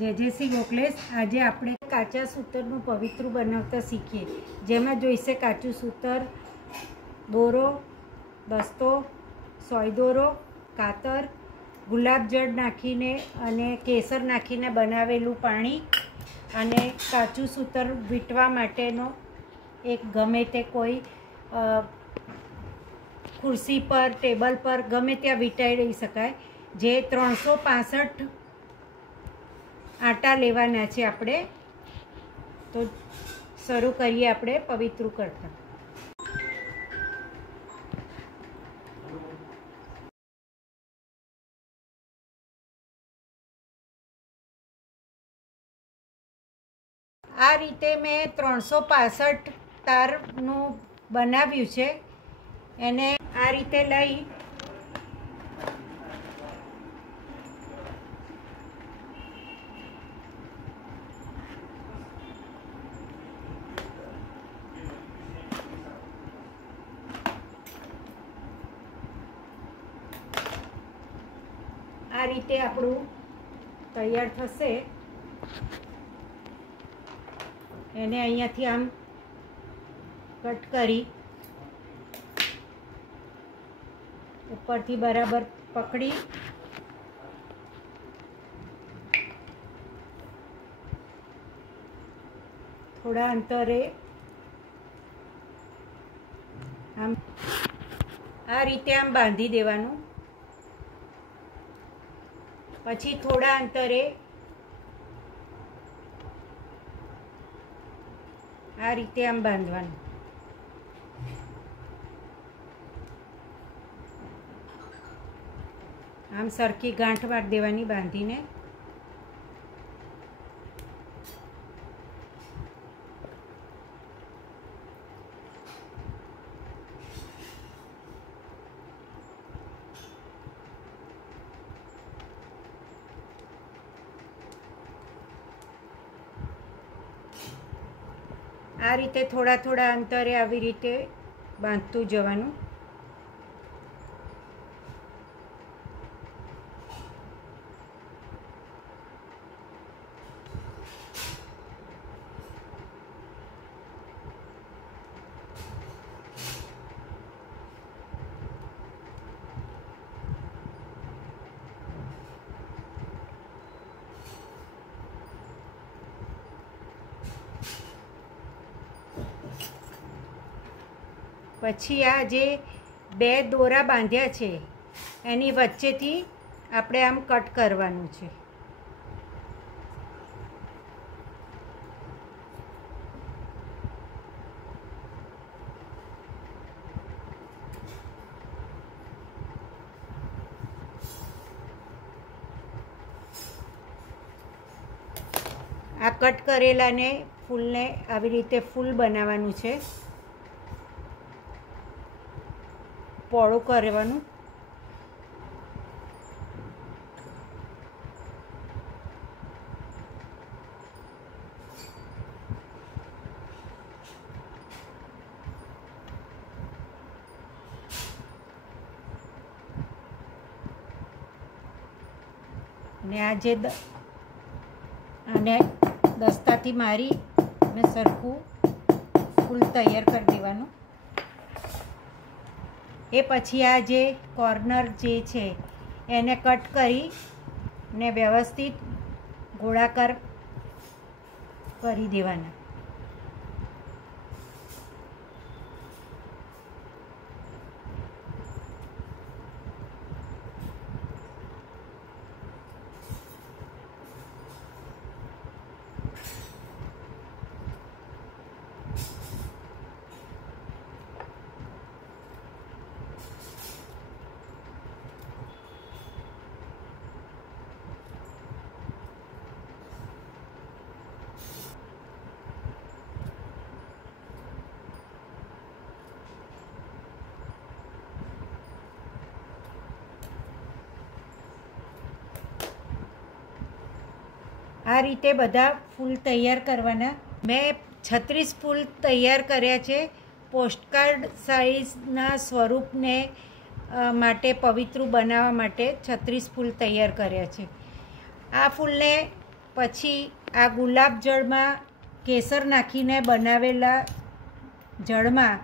જેજેસી ગોખલેસ। આજે આપણે કાચા સૂતરનું પવિત્રું બનાવતા શીખીએ। જેમાં જોઈશે કાચું સૂતર, દોરો, દસ્તો, સોય દોરો, કાતર, ગુલાબજળ નાખીને અને કેસર નાખીને બનાવેલું પાણી અને કાચું સૂતર વીંટવા માટેનો એક ગમે તે કોઈ ખુરશી પર, ટેબલ પર ગમે ત્યાં વીંટાઈ શકાય। જે 365 આટા લેવાના છે આપણે। તો શરૂ કરીએ આપણે પવિત્રું કરતા। આ રીતે મેં 365 તારનું બનાવ્યું છે। એને આ રીતે લઈ આ રીતે આપણું તૈયાર થશે। એને અહીંયાથી આમ કટ કરી ઉપરથી બરાબર પકડી થોડા અંતરે આમ આ રીતે આમ બાંધી દેવાનું। પછી થોડા અંતરે આ રીતે આમ બાંધવાનું। આમ સરખી ગાંઠ મારી દેવાની બાંધીને। આ રીતે થોડા થોડા અંતરે આવી રીતે બાંધતું જવાનું। પછી આ જે બે દોરા બાંધ્યા છે એની વચ્ચેથી આપણે આમ કટ કરવાનું છે। આ કટ કરેલાને ફૂલને આવી રીતે ફૂલ બનાવવાનું છે। પોળું કરવાનું। અને આ જે આને દસ્તાથી મારી અને સરખું ફૂલ તૈયાર કરી દેવાનું। એ પછી આ જે કોર્નર જે છે એને કટ કરી ને વ્યવસ્થિત ગોળાકાર કરી દેવાના। આ રીતે બધા ફૂલ તૈયાર કરવાના। મેં 36 ફૂલ તૈયાર કર્યા છે। પોસ્ટકાર્ડ સાઇઝના સ્વરૂપને માટે પવિત્રું બનાવવા માટે 36 ફૂલ તૈયાર કર્યા છે। આ ફૂલને પછી આ ગુલાબ જળમાં કેસર નાખીને બનાવેલા જળમાં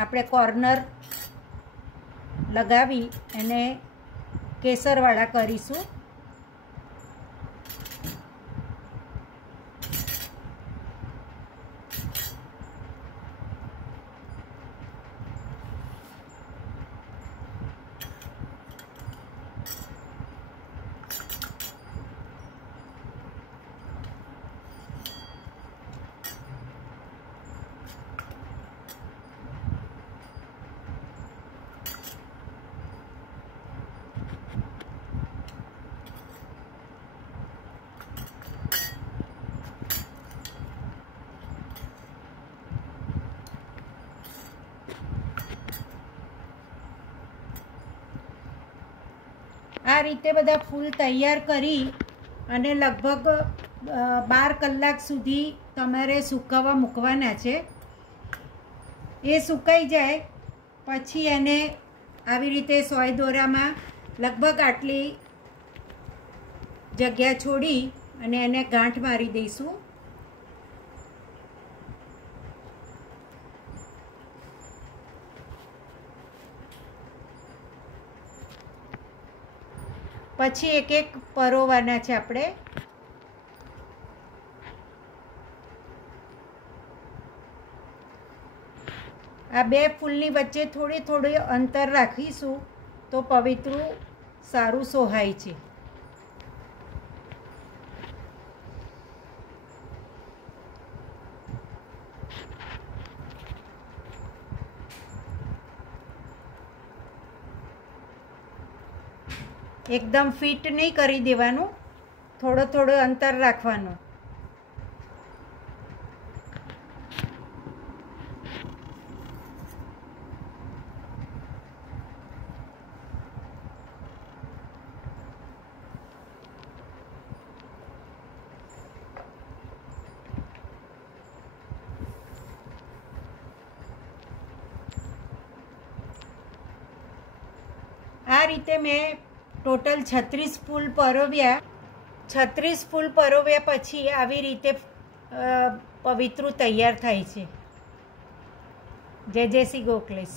આપણે કોર્નર લગાવી એને કેસરવાળા કરીશું. આ રીતે બધા ફૂલ તૈયાર કરી અને લગભગ 12 કલાક સુધી તમારે સુકાવા મૂકવાના છે. એ સુકાઈ જાય પછી એને આવી રીતે સોય દોરામાં લગભગ આટલી જગ્યા છોડી અને એને ગાંઠ મારી દઈશું. પછી એક એક પરોવાના છે આપણે. આ બે ફૂલની વચ્ચે થોડી અંતર રાખીશું તો પવિત્રું સારું સોહાય છે. એકદમ ફિટ નહીં કરી દેવાનું, થોડો અંતર રાખવાનું. આ રીતે મેં ટોટલ 36 ફૂલ પરોવ્યા. 36 ફૂલ પરોવ્યા પછી આવી રીતે પવિત્રું તૈયાર થાય છે. જય શ્રી ગોખલેશ.